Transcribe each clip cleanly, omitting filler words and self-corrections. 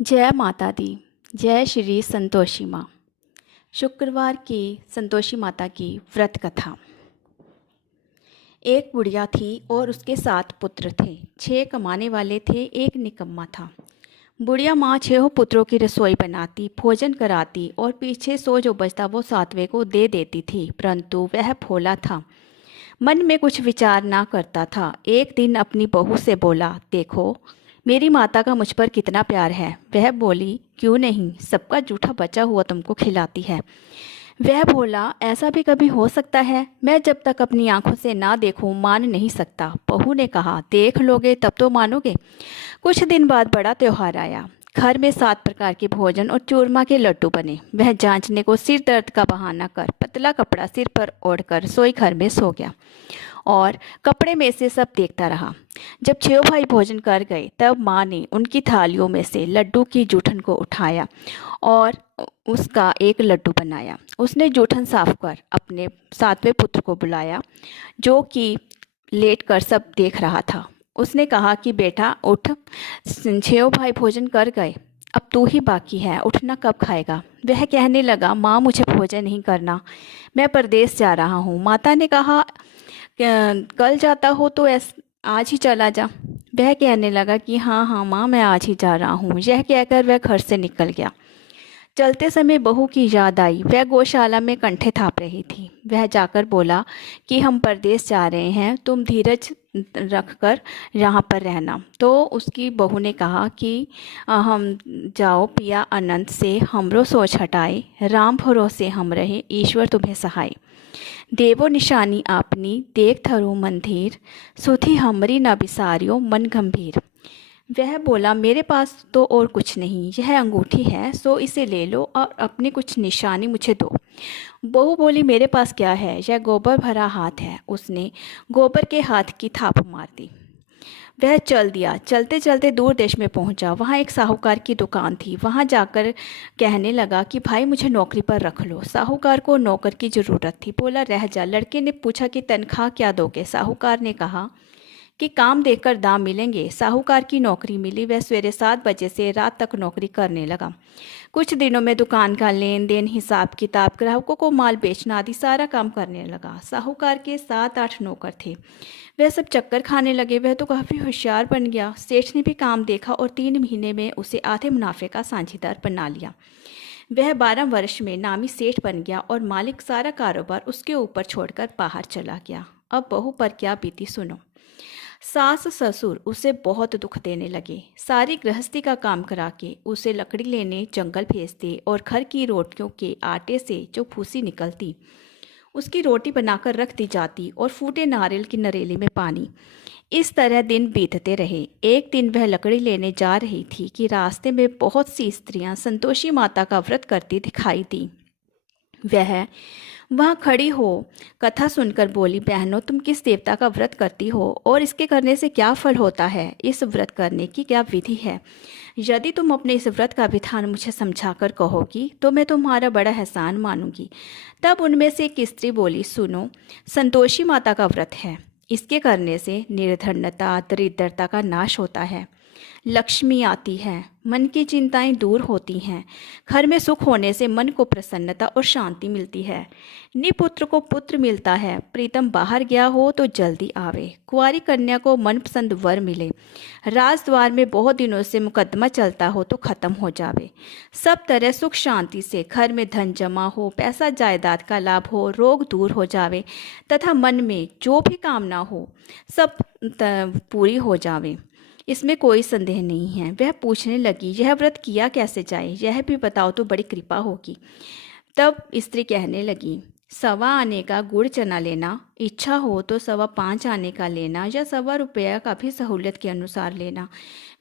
जय माता दी। जय श्री संतोषी माँ। शुक्रवार की संतोषी माता की व्रत कथा। एक बुढ़िया थी और उसके 7 पुत्र थे। 6 कमाने वाले थे, एक निकम्मा था। बुढ़िया माँ 6 पुत्रों की रसोई बनाती, भोजन कराती और पीछे सो जो बचता वो 7वें को दे देती थी। परंतु वह भोला था, मन में कुछ विचार ना करता था। एक दिन अपनी बहू से बोला, देखो मेरी माता का मुझ पर कितना प्यार है। वह बोली, क्यों नहीं, सबका जूठा बचा हुआ तुमको खिलाती है। वह बोला, ऐसा भी कभी हो सकता है? मैं जब तक अपनी आंखों से ना देखूं मान नहीं सकता। बहू ने कहा, देख लोगे तब तो मानोगे। कुछ दिन बाद बड़ा त्योहार आया। घर में 7 प्रकार के भोजन और चूरमा के लड्डू बने। वह जांचने को सिर दर्द का बहाना कर पतला कपड़ा सिर पर ओढ़कर रसोई घर में सो गया और कपड़े में से सब देखता रहा। जब 6 भाई भोजन कर गए तब माँ ने उनकी थालियों में से लड्डू की जूठन को उठाया और उसका एक लड्डू बनाया। उसने जूठन साफ कर अपने 7वें पुत्र को बुलाया, जो कि लेट कर सब देख रहा था। उसने कहा कि बेटा उठ, 6 भाई भोजन कर गए, अब तू ही बाकी है, उठना कब खाएगा? वह कहने लगा, माँ मुझे भोजन नहीं करना, मैं परदेश जा रहा हूँ। माता ने कहा, कल जाता हो तो आज ही चला जा। वह कहने लगा कि हाँ हाँ माँ, मैं आज ही जा रहा हूँ। यह कहकर वह घर से निकल गया। चलते समय बहू की याद आई। वह गौशाला में कंठे थाप रही थी। वह जाकर बोला कि हम परदेश जा रहे हैं, तुम धीरज रखकर यहाँ पर रहना। तो उसकी बहू ने कहा कि हम जाओ पिया अनंत से हमरो सोच हटाए, राम भरोसे हम रहे, ईश्वर तुम्हें सहाय। देवो निशानी आपनी देख थरो मंदिर, सुधी हमरी न बिसारियो मन गंभीर। वह बोला, मेरे पास तो और कुछ नहीं, यह अंगूठी है, सो इसे ले लो और अपनी कुछ निशानी मुझे दो। बहू बोली, मेरे पास क्या है, यह गोबर भरा हाथ है। उसने गोबर के हाथ की थाप मार दी। वह चल दिया। चलते चलते दूर देश में पहुंचा। वहाँ एक साहूकार की दुकान थी। वहाँ जाकर कहने लगा कि भाई मुझे नौकरी पर रख लो। साहूकार को नौकर की ज़रूरत थी। बोला, रह जा। लड़के ने पूछा कि तनख्वाह क्या दोगे? साहूकार ने कहा कि काम देकर दाम मिलेंगे। साहूकार की नौकरी मिली। वह सवेरे 7 बजे से रात तक नौकरी करने लगा। कुछ दिनों में दुकान का लेन देन, हिसाब किताब, ग्राहकों को माल बेचना आदि सारा काम करने लगा। साहूकार के 7-8 नौकर थे। वह सब चक्कर खाने लगे। वह तो काफ़ी होशियार बन गया। सेठ ने भी काम देखा और 3 महीने में उसे आधे मुनाफे का साझेदार बना लिया। वह 12 वर्ष में नामी सेठ बन गया और मालिक सारा कारोबार उसके ऊपर छोड़कर बाहर चला गया। अब बहू पर क्या बीती सुनो। सास ससुर उसे बहुत दुख देने लगे। सारी गृहस्थी का काम करा के उसे लकड़ी लेने जंगल भेजते और घर की रोटियों के आटे से जो फूसी निकलती उसकी रोटी बनाकर रख दी जाती और फूटे नारियल की नरेले में पानी। इस तरह दिन बीतते रहे। एक दिन वह लकड़ी लेने जा रही थी कि रास्ते में बहुत सी स्त्रियां संतोषी माता का व्रत करती दिखाई दी। वह वहाँ खड़ी हो कथा सुनकर बोली, बहनों तुम किस देवता का व्रत करती हो और इसके करने से क्या फल होता है? इस व्रत करने की क्या विधि है? यदि तुम अपने इस व्रत का विधान मुझे समझाकर कहोगी तो मैं तुम्हारा बड़ा एहसान मानूंगी। तब उनमें से एक स्त्री बोली, सुनो, संतोषी माता का व्रत है। इसके करने से निर्धनता दरिद्रता का नाश होता है, लक्ष्मी आती है, मन की चिंताएं दूर होती हैं, घर में सुख होने से मन को प्रसन्नता और शांति मिलती है, निपुत्र को पुत्र मिलता है, प्रीतम बाहर गया हो तो जल्दी आवे, कुंवारी कन्या को मनपसंद वर मिले, राजद्वार में बहुत दिनों से मुकदमा चलता हो तो खत्म हो जावे, सब तरह सुख शांति से घर में धन जमा हो, पैसा जायदाद का लाभ हो, रोग दूर हो जावे तथा मन में जो भी कामना हो सब पूरी हो जावे। इसमें कोई संदेह नहीं है। वह पूछने लगी, यह व्रत किया कैसे जाए, यह भी बताओ तो बड़ी कृपा होगी। तब स्त्री कहने लगी, 1.25 आने का गुड़ चना लेना, इच्छा हो तो 5.25 आने का लेना या 1.25 रुपया का भी सहूलियत के अनुसार लेना,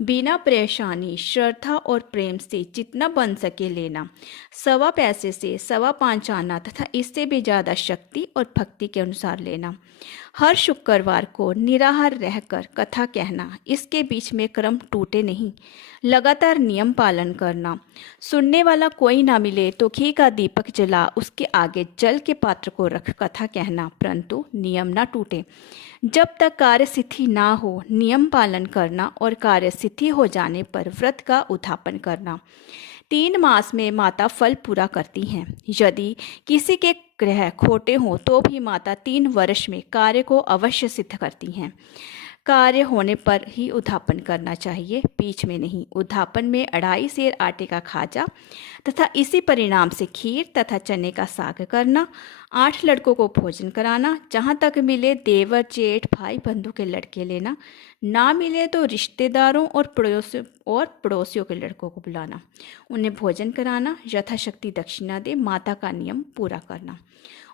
बिना परेशानी श्रद्धा और प्रेम से जितना बन सके लेना, 1.25 पैसे से 5.25 आना तथा इससे भी ज़्यादा शक्ति और भक्ति के अनुसार लेना। हर शुक्रवार को निराहार रहकर कथा कहना, इसके बीच में क्रम टूटे नहीं, लगातार नियम पालन करना। सुनने वाला कोई ना मिले तो घी का दीपक जला उसके आगे जल के पात्र को रख कथा कहना, परंतु नियम ना टूटे। जब तक कार्य सिद्धि ना हो नियम पालन करना और कार्य सिद्धि हो जाने पर व्रत का उद्यापन करना। 3 मास में माता फल पूरा करती हैं। यदि किसी के ग्रह खोटे हों तो भी माता 3 वर्ष में कार्य को अवश्य सिद्ध करती हैं। कार्य होने पर ही उद्यापन करना चाहिए, बीच में नहीं। उद्यापन में 2.5 सेर आटे का खाजा तथा इसी परिणाम से खीर तथा चने का साग करना। 8 लड़कों को भोजन कराना। जहाँ तक मिले देवर जेठ भाई बंधु के लड़के लेना, ना मिले तो रिश्तेदारों और पड़ोसियों के लड़कों को बुलाना, उन्हें भोजन कराना, यथाशक्ति दक्षिणा दे माता का नियम पूरा करना।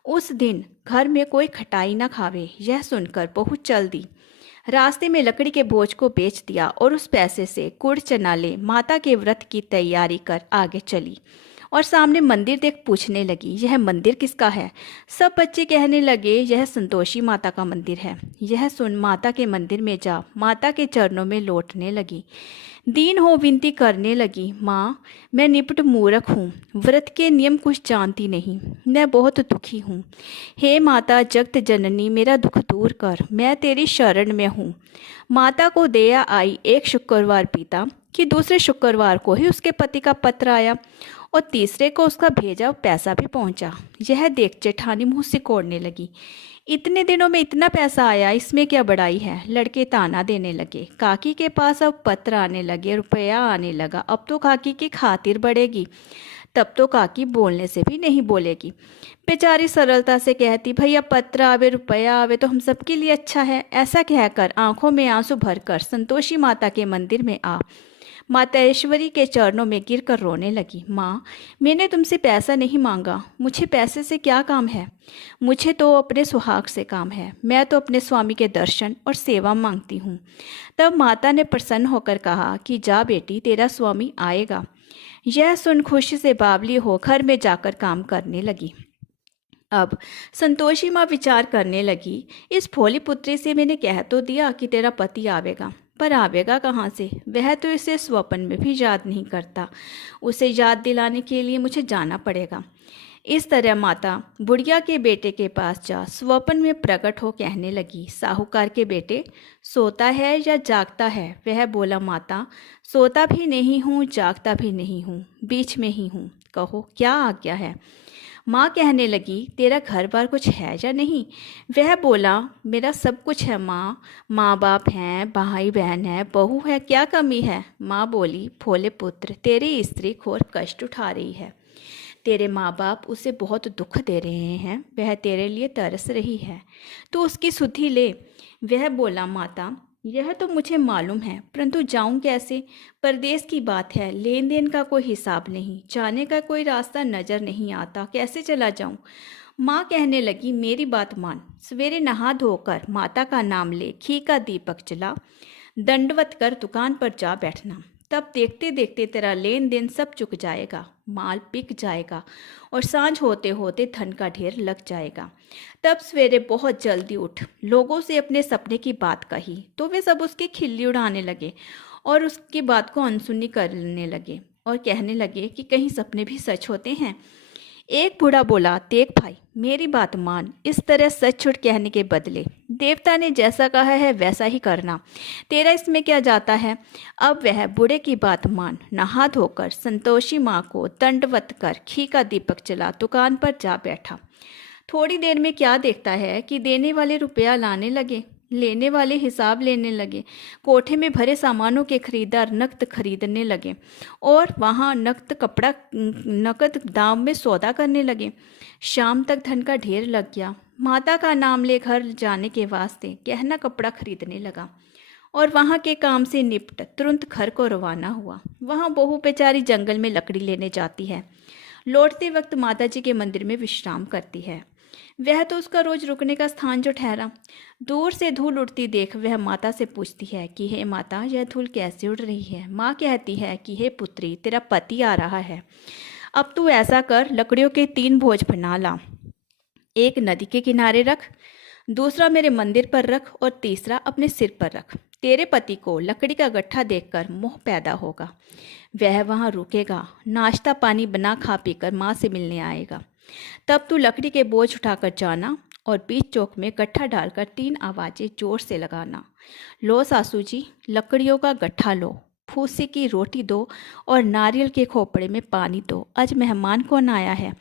उस दिन घर में कोई खटाई न खावे। यह सुनकर बहू चल दी, रास्ते में लकड़ी के बोझ को बेच दिया और उस पैसे से गुड़ चना ले माता के व्रत की तैयारी कर आगे चली और सामने मंदिर देख पूछने लगी, यह मंदिर किसका है? सब बच्चे कहने लगे, यह संतोषी माता का मंदिर है। यह सुन माता के मंदिर में जा माता के चरणों में लौटने लगी। दीन हो विनती करने लगी, माँ मैं निपट मूर्ख हूँ, व्रत के नियम कुछ जानती नहीं, मैं बहुत दुखी हूँ। हे माता जगत जननी मेरा दुख दूर कर, मैं तेरी शरण में हूँ। माता को दया आई। एक शुक्रवार बीता कि दूसरे शुक्रवार को ही उसके पति का पत्र आया और तीसरे को उसका भेजा पैसा भी पहुंचा। यह देख जेठानी मुंह सिकोड़ने लगी, इतने दिनों में इतना पैसा आया, इसमें क्या बड़ाई है? लड़के ताना देने लगे। काकी के पास अब पत्र आने लगे, रुपया आने लगा, अब तो काकी की खातिर बढ़ेगी। तब तो काकी बोलने से भी नहीं बोलेगी। बेचारी सरलता से कहती, भैया पत्र आवे रुपया आवे तो हम सबके लिए अच्छा है। ऐसा कहकर आंखों में आंसू भरकर संतोषी माता के मंदिर में आ माता ऐश्वरी के चरणों में गिरकर रोने लगी। माँ मैंने तुमसे पैसा नहीं मांगा, मुझे पैसे से क्या काम है? मुझे तो अपने सुहाग से काम है, मैं तो अपने स्वामी के दर्शन और सेवा मांगती हूँ। तब माता ने प्रसन्न होकर कहा कि जा बेटी तेरा स्वामी आएगा। यह सुन खुशी से बावली हो घर में जाकर काम करने लगी। अब संतोषी माँ विचार करने लगी, इस भोली पुत्री से मैंने कह तो दिया कि तेरा पति आवेगा, पर आवेगा कहाँ से? वह तो इसे स्वप्न में भी याद नहीं करता। उसे याद दिलाने के लिए मुझे जाना पड़ेगा। इस तरह माता बुढ़िया के बेटे के पास जा स्वप्न में प्रकट हो कहने लगी, साहूकार के बेटे सोता है या जागता है? वह बोला, माता सोता भी नहीं हूँ जागता भी नहीं हूँ, बीच में ही हूँ, कहो क्या आज्ञा है? माँ कहने लगी, तेरा घर बार कुछ है या नहीं? वह बोला, मेरा सब कुछ है माँ, माँ बाप हैं, भाई बहन है, बहू है, क्या कमी है? माँ बोली, भोले पुत्र तेरी स्त्री घोर कष्ट उठा रही है, तेरे माँ बाप उसे बहुत दुख दे रहे हैं, वह तेरे लिए तरस रही है, तो उसकी सुधि ले। वह बोला, माता यह तो मुझे मालूम है, परंतु जाऊं कैसे? परदेश की बात है, लेन देन का कोई हिसाब नहीं, जाने का कोई रास्ता नजर नहीं आता, कैसे चला जाऊं? माँ कहने लगी, मेरी बात मान, सवेरे नहा धोकर माता का नाम ले, घी का दीपक जला, दंडवत कर दुकान पर जा बैठना, तब देखते देखते तेरा लेन देन सब चुक जाएगा, माल बिक जाएगा और सांझ होते होते धन का ढेर लग जाएगा। तब सवेरे बहुत जल्दी उठ लोगों से अपने सपने की बात कही तो वे सब उसकी खिल्ली उड़ाने लगे और उसकी बात को अनसुनी करने लगे और कहने लगे कि कहीं सपने भी सच होते हैं। एक बूढ़ा बोला, देख भाई मेरी बात मान, इस तरह सच झूठ कहने के बदले देवता ने जैसा कहा है वैसा ही करना, तेरा इसमें क्या जाता है? अब वह बूढ़े की बात मान, नहा धोकर संतोषी माँ को दंडवत कर घी का दीपक जला दुकान पर जा बैठा। थोड़ी देर में क्या देखता है कि देने वाले रुपया लाने लगे, लेने वाले हिसाब लेने लगे, कोठे में भरे सामानों के खरीदार नकद खरीदने लगे और वहाँ नकद दाम में सौदा करने लगे। शाम तक धन का ढेर लग गया। माता का नाम ले घर जाने के वास्ते गहना कपड़ा खरीदने लगा और वहाँ के काम से निपट तुरंत घर को रवाना हुआ। वहाँ बहू बेचारी जंगल में लकड़ी लेने जाती है, लौटते वक्त माता जी के मंदिर में विश्राम करती है। वह तो उसका रोज रुकने का स्थान जो ठहरा। दूर से धूल उड़ती देख वह माता से पूछती है कि हे माता यह धूल कैसे उड़ रही है? माँ कहती है कि हे पुत्री तेरा पति आ रहा है, अब तू ऐसा कर लकड़ियों के 3 बोझ बना ला, एक नदी के किनारे रख, दूसरा मेरे मंदिर पर रख और तीसरा अपने सिर पर रख। तेरे पति को लकड़ी का गट्ठा देखकर मोह पैदा होगा, वह वहाँ रुकेगा, नाश्ता पानी बना खा पीकर माँ से मिलने आएगा। तब तू लकड़ी के बोझ उठाकर जाना और बीच चौक में गट्ठा डालकर 3 आवाज़ें जोर से लगाना। लो सासू जी, लकड़ियों का गट्ठा लो, फूसी की रोटी दो और नारियल के खोपड़े में पानी दो, आज मेहमान कौन आया है।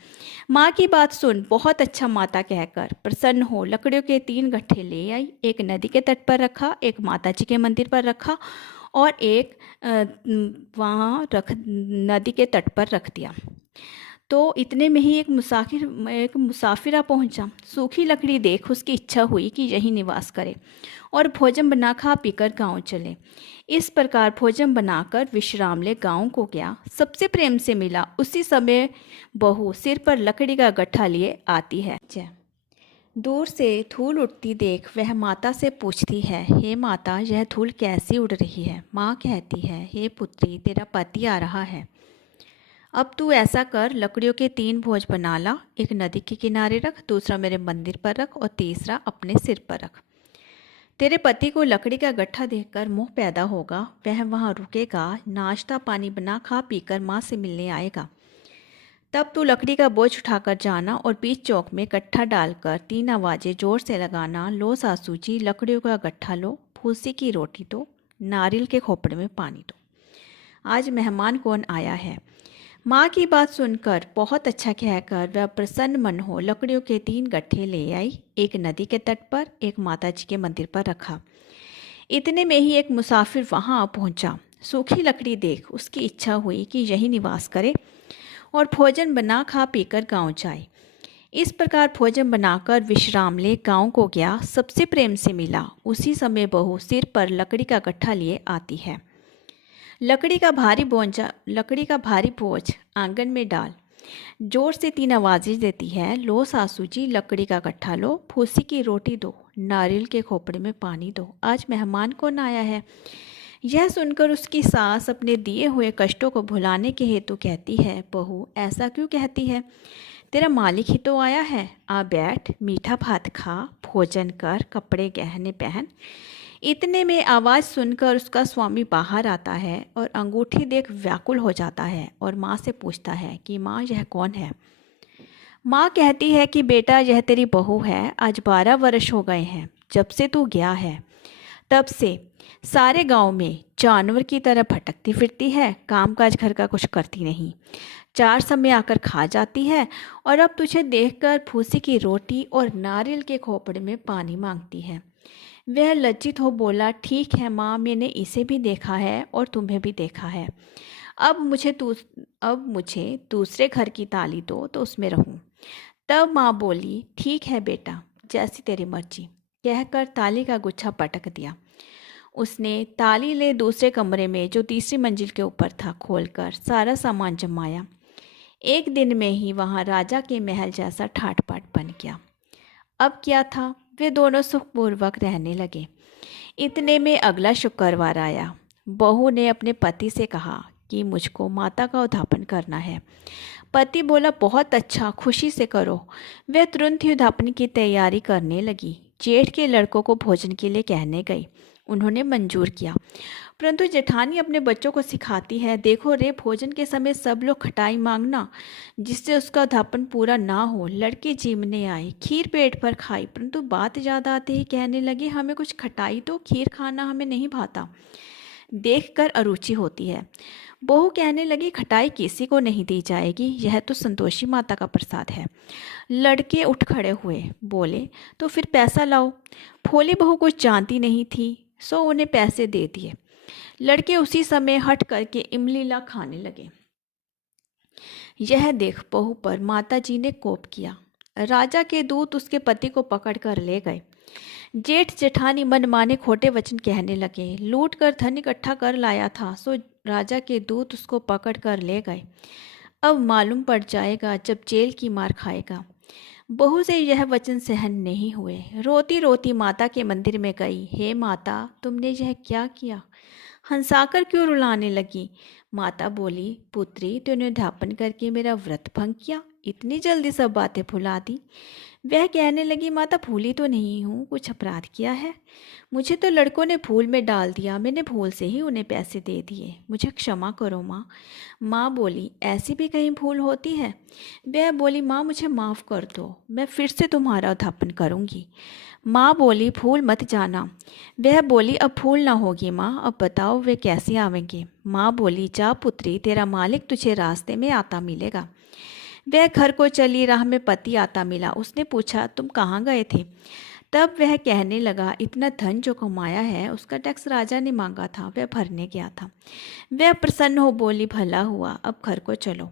माँ की बात सुन, बहुत अच्छा माता कहकर प्रसन्न हो लकड़ियों के 3 गट्ठे ले आई। एक नदी के तट पर रखा, एक माता जी के मंदिर पर रखा और एक वहाँ रख नदी के तट पर रख दिया। तो इतने में ही एक मुसाफिर आ पहुंचा। सूखी लकड़ी देख उसकी इच्छा हुई कि यहीं निवास करे और भोजन बना खा पीकर गांव चले। इस प्रकार भोजन बनाकर विश्राम ले गांव को गया। सबसे प्रेम से मिला। उसी समय बहू सिर पर लकड़ी का गट्ठा लिए आती है। दूर से धूल उड़ती देख वह माता से पूछती है, हे माता, यह धूल कैसी उड़ रही है। माँ कहती है, हे पुत्री, तेरा पति आ रहा है। अब तू ऐसा कर, लकड़ियों के 3 भोज बना ला। एक नदी के किनारे रख, दूसरा मेरे मंदिर पर रख और तीसरा अपने सिर पर रख। तेरे पति को लकड़ी का गट्ठा देखकर मोह पैदा होगा। वह वहाँ रुकेगा, नाश्ता पानी बना खा पीकर माँ से मिलने आएगा। तब तू लकड़ी का बोझ उठाकर जाना और बीच चौक में गट्ठा डालकर 3 आवाज़ें जोर से लगाना। लो सासू जी, लकड़ियों का गट्ठा लो, फूसी की रोटी दो, नारियल के खोपड़े में पानी दो, आज मेहमान कौन आया है। माँ की बात सुनकर बहुत अच्छा कहकर वह प्रसन्न मन हो लकड़ियों के 3 गट्ठे ले आई। एक नदी के तट पर, एक माता जी के मंदिर पर रखा। इतने में ही एक मुसाफिर वहाँ आ पहुँचा। सूखी लकड़ी देख उसकी इच्छा हुई कि यही निवास करे और भोजन बना खा पीकर गांव जाए। इस प्रकार भोजन बनाकर विश्राम ले गांव को गया। सबसे प्रेम से मिला। उसी समय बहू सिर पर लकड़ी का गट्ठा लिए आती है। लकड़ी का भारी बोझ आंगन में डाल, जोर से 3 आवाज़ें देती है। लो सासू जी, लकड़ी का गट्ठा लो, फूसी की रोटी दो, नारियल के खोपड़े में पानी दो, आज मेहमान कौन आया है। यह सुनकर उसकी सास अपने दिए हुए कष्टों को भुलाने के हेतु कहती है, बहू ऐसा क्यों कहती है, तेरा मालिक ही तो आया है। आ बैठ, मीठा भात खा, भोजन कर, कपड़े गहने पहन। इतने में आवाज़ सुनकर उसका स्वामी बाहर आता है और अंगूठी देख व्याकुल हो जाता है और माँ से पूछता है कि माँ, यह कौन है। माँ कहती है कि बेटा, यह तेरी बहू है। आज 12 वर्ष हो गए हैं जब से तू गया है। तब से सारे गांव में जानवर की तरह भटकती फिरती है, कामकाज घर का कुछ करती नहीं, 4 समय आकर खा जाती है और अब तुझे देखकर फूसी की रोटी और नारियल के खोपड़े में पानी मांगती है। वह लज्जित हो बोला, ठीक है माँ, मैंने इसे भी देखा है और तुम्हें भी देखा है। अब मुझे दूसरे घर की ताली दो तो उसमें रहूं। तब माँ बोली, ठीक है बेटा, जैसी तेरी मर्जी, कहकर ताली का गुच्छा पटक दिया। उसने ताली ले दूसरे कमरे में, जो तीसरी मंजिल के ऊपर था, खोलकर सारा सामान जमाया। एक दिन में ही वहाँ राजा के महल जैसा ठाट बाट बन गया। अब क्या था, वे दोनों सुखपूर्वक रहने लगे। इतने में अगला शुक्रवार आया। बहू ने अपने पति से कहा कि मुझको माता का उद्यापन करना है। पति बोला, बहुत अच्छा, खुशी से करो। वह तुरंत ही उद्यापन की तैयारी करने लगी। जेठ के लड़कों को भोजन के लिए कहने गई। उन्होंने मंजूर किया, परंतु जेठानी अपने बच्चों को सिखाती है, देखो रे, भोजन के समय सब लोग खटाई मांगना, जिससे उसका उद्यापन पूरा ना हो। लड़के जीमने आए, खीर पेट पर खाई, परंतु बात ज़्यादा आते ही कहने लगे, हमें कुछ खटाई दो, खीर खाना हमें नहीं भाता, देखकर अरुचि होती है। बहू कहने लगी, खटाई किसी को नहीं दी जाएगी, यह तो संतोषी माता का प्रसाद है। लड़के उठ खड़े हुए, बोले, तो फिर पैसा लाओ। भोली बहू कुछ जानती नहीं थी, सो उन्हें पैसे दे दिए। लड़के उसी समय हट करके इमलीला खाने लगे। यह देख बहू पर माताजी ने कोप किया। राजा के दूत उसके पति को पकड़ कर ले गए। जेठ जेठानी मनमाने खोटे वचन कहने लगे। लूट कर धन इकट्ठा कर लाया था, सो राजा के दूत उसको पकड़ कर ले गए। अब मालूम पड़ जाएगा जब जेल की मार खाएगा। बहू से यह वचन सहन नहीं हुए। रोती रोती माता के मंदिर में गई। हे माता, तुमने यह क्या किया, हंसाकर क्यों रुलाने लगी। माता बोली, पुत्री, तूने अध्यापन करके मेरा व्रत भंग किया, इतनी जल्दी सब बातें भुला दी। वह कहने लगी, माता भूली तो नहीं हूँ, कुछ अपराध किया है? मुझे तो लड़कों ने भूल में डाल दिया, मैंने भूल से ही उन्हें पैसे दे दिए, मुझे क्षमा करो माँ। माँ बोली, ऐसी भी कहीं भूल होती है? वह बोली, माँ मुझे माफ़ कर दो, मैं फिर से तुम्हारा अध्यापन करूँगी। माँ बोली, भूल मत जाना। वह बोली, अब भूल ना होगी माँ, अब बताओ वे कैसे आवेंगे? माँ बोली, जा पुत्री, तेरा मालिक तुझे रास्ते में आता मिलेगा। वह घर को चली, राह में पति आता मिला। उसने पूछा, तुम कहाँ गए थे? तब वह कहने लगा, इतना धन जो कमाया है उसका टैक्स राजा ने मांगा था, वह भरने गया था। वह प्रसन्न हो बोली, भला हुआ, अब घर को चलो।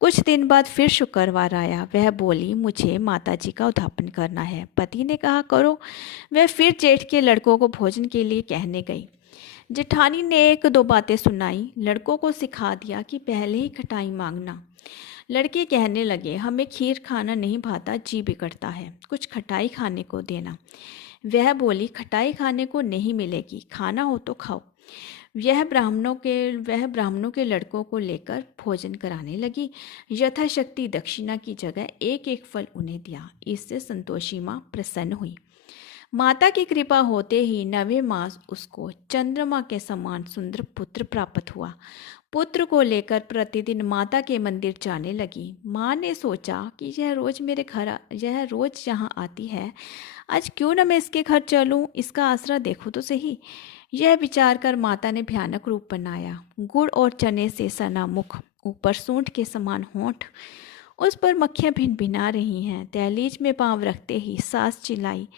कुछ दिन बाद फिर शुक्रवार आया। वह बोली, मुझे माताजी का उद्यापन करना है। पति ने कहा, करो। वह फिर जेठ के लड़कों को भोजन के लिए कहने गई। जेठानी ने एक दो बातें सुनाई, लड़कों को सिखा दिया कि पहले ही खटाई मांगना। लड़के कहने लगे, हमें खीर खाना नहीं भाता, जी बिगड़ता है, कुछ खटाई खाने को देना। वह बोली, खटाई खाने को नहीं मिलेगी, खाना हो तो खाओ। वह ब्राह्मणों के लड़कों को लेकर भोजन कराने लगी। यथाशक्ति दक्षिणा की जगह एक एक फल उन्हें दिया। इससे संतोषी माँ प्रसन्न हुई। माता की कृपा होते ही 9वें मास उसको चंद्रमा के समान सुंदर पुत्र प्राप्त हुआ। पुत्र को लेकर प्रतिदिन माता के मंदिर जाने लगी। माँ ने सोचा कि यह रोज यहाँ आती है, आज क्यों न मैं इसके घर चलूं, इसका आसरा देखूं तो सही। यह विचार कर माता ने भयानक रूप बनाया। गुड़ और चने से सना मुख, ऊपर सूंड के समान होंठ, उस पर मक्खियाँ भिनभिना रही हैं। दहलीज में पांव रखते ही सास चिल्लाई,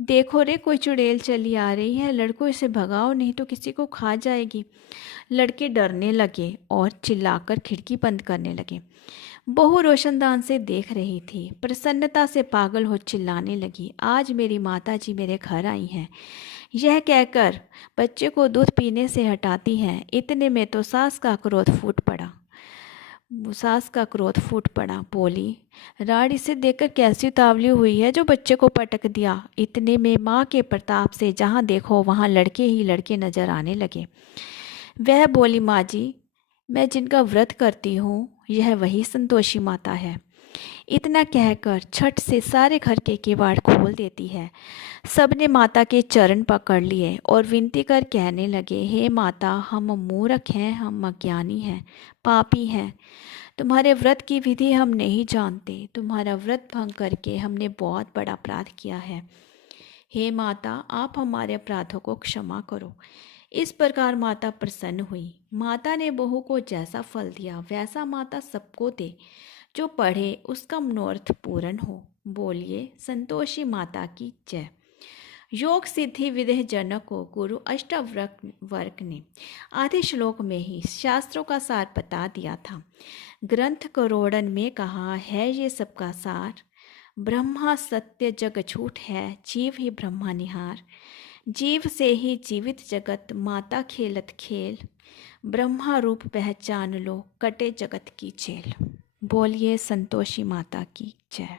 देखो रे, कोई चुड़ैल चली आ रही है, लड़कों इसे भगाओ नहीं तो किसी को खा जाएगी। लड़के डरने लगे और चिल्लाकर खिड़की बंद करने लगे। बहू रोशनदान से देख रही थी, प्रसन्नता से पागल हो चिल्लाने लगी, आज मेरी माता जी मेरे घर आई हैं। यह कहकर बच्चे को दूध पीने से हटाती है। इतने में तो सास का क्रोध फूट पड़ा। बोली, राड इसे देखकर कैसी उतावली हुई है जो बच्चे को पटक दिया। इतने में माँ के प्रताप से जहाँ देखो वहाँ लड़के ही लड़के नजर आने लगे। वह बोली, माँ जी, मैं जिनका व्रत करती हूँ यह वही संतोषी माता है। इतना कहकर छठ से सारे घर के किवाड़ खोल देती है। सबने माता के चरण पकड़ लिए और विनती कर कहने लगे, हे माता, हम मूर्ख हैं, हम अज्ञानी हैं, पापी हैं। तुम्हारे व्रत की विधि हम नहीं जानते। तुम्हारा व्रत भंग करके हमने बहुत बड़ा अपराध किया है। हे माता, आप हमारे अपराधों को क्षमा करो। इस प्रकार माता प्रसन्न हुई। माता ने बहू को जैसा फल दिया वैसा माता सबको दे। जो पढ़े उसका मनोरथ पूर्ण हो। बोलिए संतोषी माता की जय। योग सिद्धि विदेह जनक को गुरु अष्टावक्र ने आधे श्लोक में ही शास्त्रों का सार बता दिया था। ग्रंथ करोड़न में कहा है ये सबका सार, ब्रह्मा सत्य जग झूठ है, जीव ही ब्रह्मा निहार। जीव से ही जीवित जगत, माता खेलत खेल, ब्रह्मा रूप पहचान लो, कटे जगत की झेल। बोलिए संतोषी माता की जय।